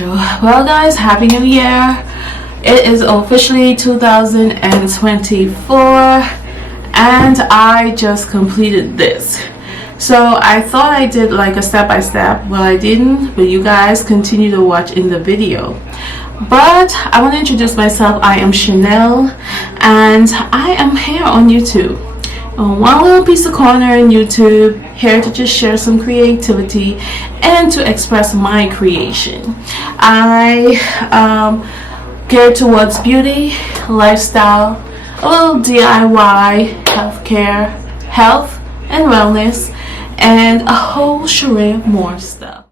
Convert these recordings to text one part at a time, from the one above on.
Well guys, happy new year. It is officially 2024 and I just completed this. So I thought I did like a step-by-step. Well, I didn't, but you guys continue to watch in the video. But I want to introduce myself. I am Chanel and I am here on YouTube. One little piece of corner in YouTube, here to just share some creativity and to express my creation. I geared towards beauty, lifestyle, a little DIY, healthcare, health and wellness, and a whole charade of more stuff.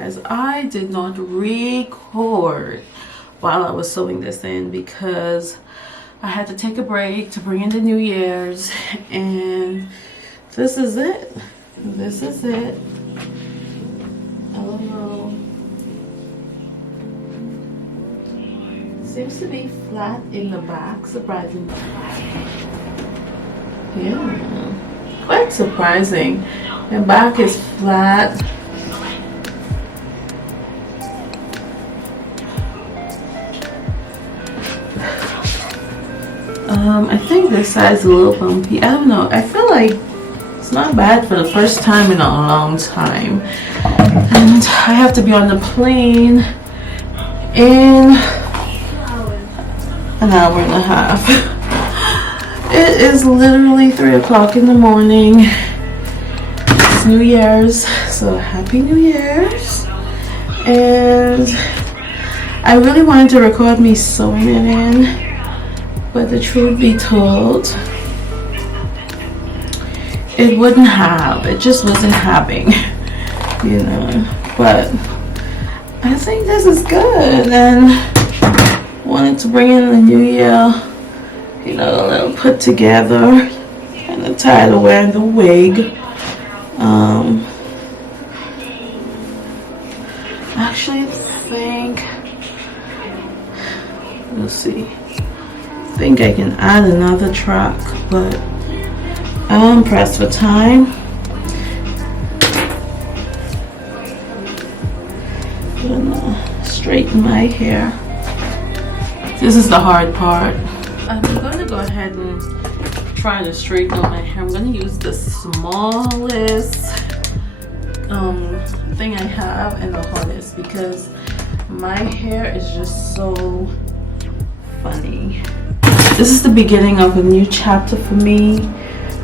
guys, I did not record while I was sewing this in because I had to take a break to bring in the New Year's, and this is it. This is it. Oh, seems to be flat in the back, surprisingly. Yeah, quite surprising. The back is flat. I think this size is a little bumpy. I don't know. I feel like it's not bad for the first time in a long time. And I have to be on the plane in an hour and a half. It is literally 3 o'clock in the morning. It's New Year's, so happy New Year's. And I really wanted to record me sewing it in, but the truth be told, it wouldn't have. It just wasn't having, you know. But I think this is good, and wanted to bring in the new year, you know, a little put together. Kind of tired of wearing the wig. Actually, think, let's see. I think I can add another track, but I'm pressed for time. I'm gonna straighten my hair. This is the hard part. I'm gonna go ahead and try to straighten out my hair. I'm gonna use the smallest thing I have and the hardest because my hair is just so funny. This is the beginning of a new chapter for me.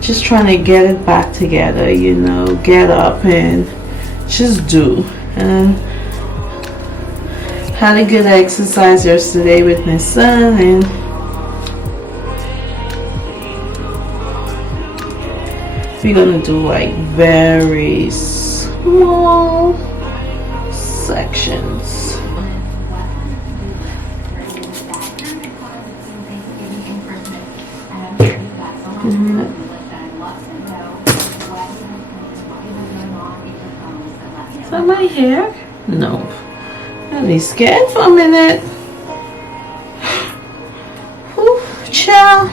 Just trying to get it back together, you know, get up and just do. And had a good exercise yesterday with my son, and we're gonna do like very small sections. Is that my hair? No. I'll be scared for a minute. Whew, ciao.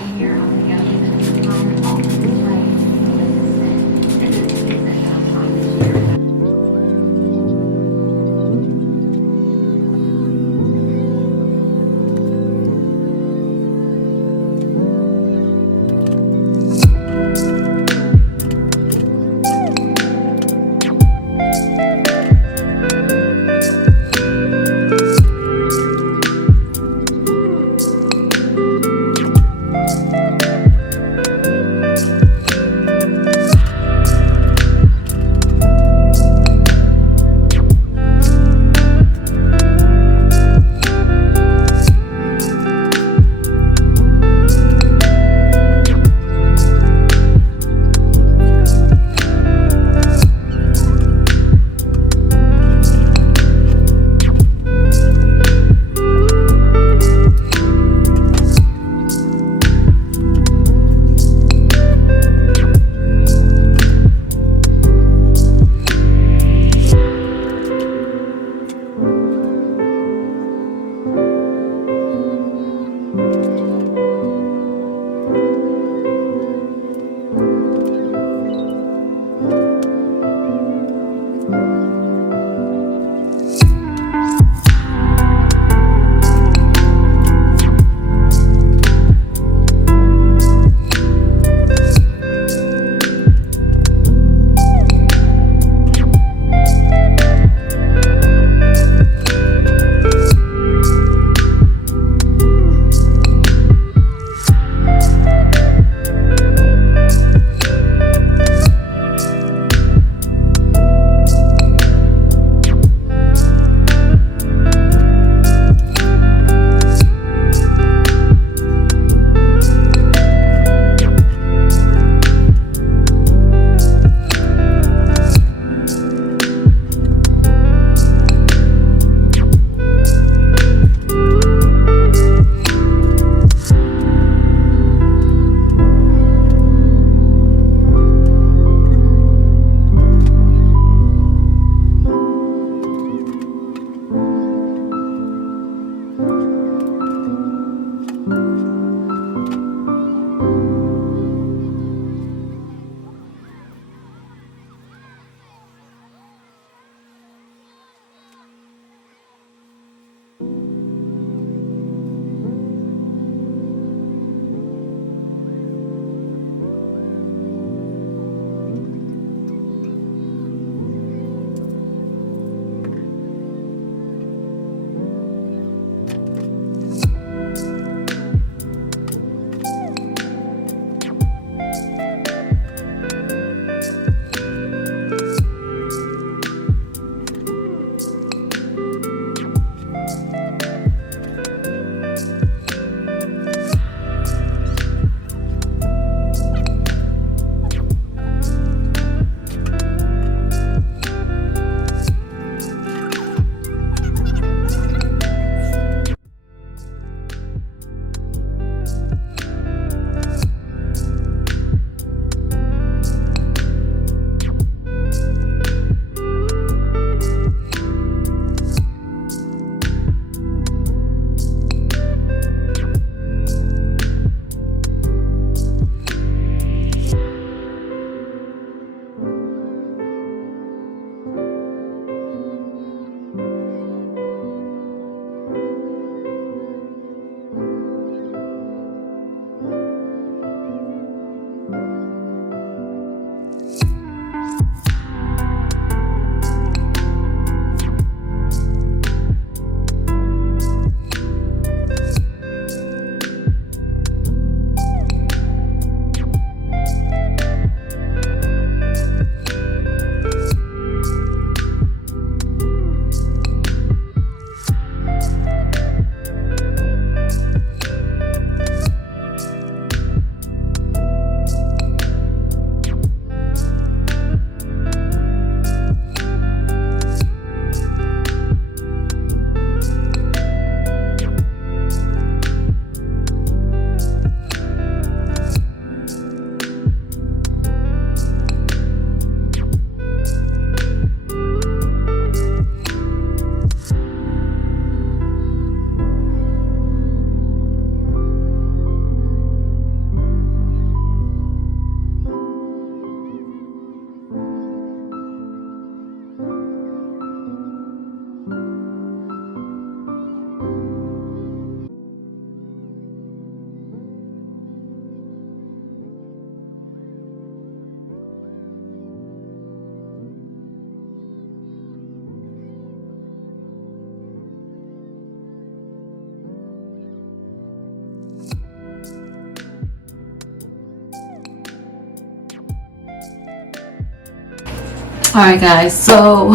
Alright guys, so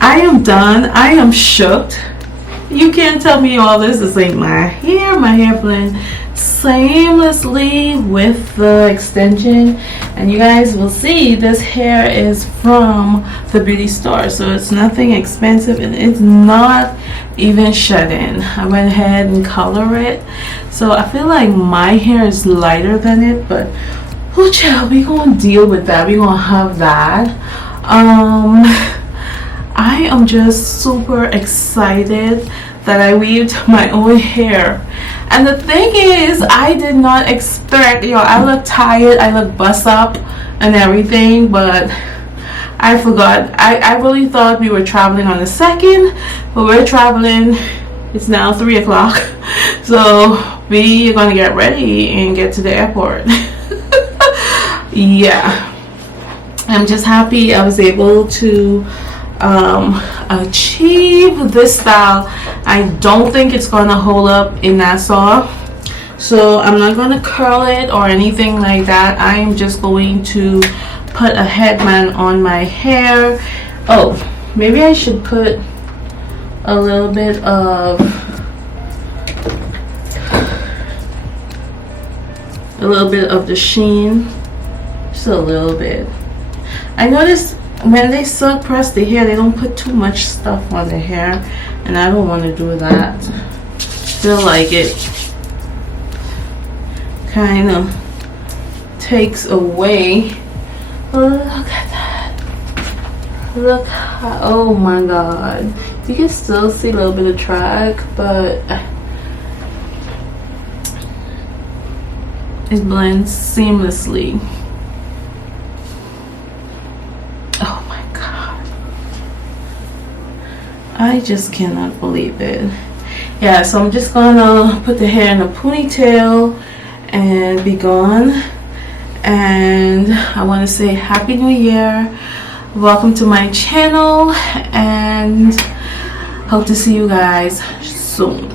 I am done. I am shook. You can't tell me all this ain't my hair. My hair blend seamlessly with the extension, and you guys will see this hair is from the beauty store, so it's nothing expensive and it's not even shut in. I went ahead and color it, so I feel like my hair is lighter than it, but oh child, we gonna deal with that. We gonna have that. I am just super excited that I weaved my own hair. And the thing is, I did not expect, I look tired, I look bust up and everything, but I forgot. I really thought we were traveling on the 2nd, but we're traveling, it's now 3 o'clock. So we are gonna get ready and get to the airport. Yeah. I'm just happy I was able to achieve this style. I don't think it's gonna hold up in Nassau, so I'm not gonna curl it or anything like that. I am just going to put a headband on my hair. Oh, maybe I should put a little bit of the sheen, just a little bit. I noticed when they silk press the hair, they don't put too much stuff on the hair, and I don't want to do that. Feel like it kind of takes away. Oh, look at that. Look how, oh my god. You can still see a little bit of track, but it blends seamlessly. I just cannot believe it. Yeah, so I'm just gonna put the hair in a ponytail and be gone. And I want to say Happy New Year. Welcome to my channel, and hope to see you guys soon.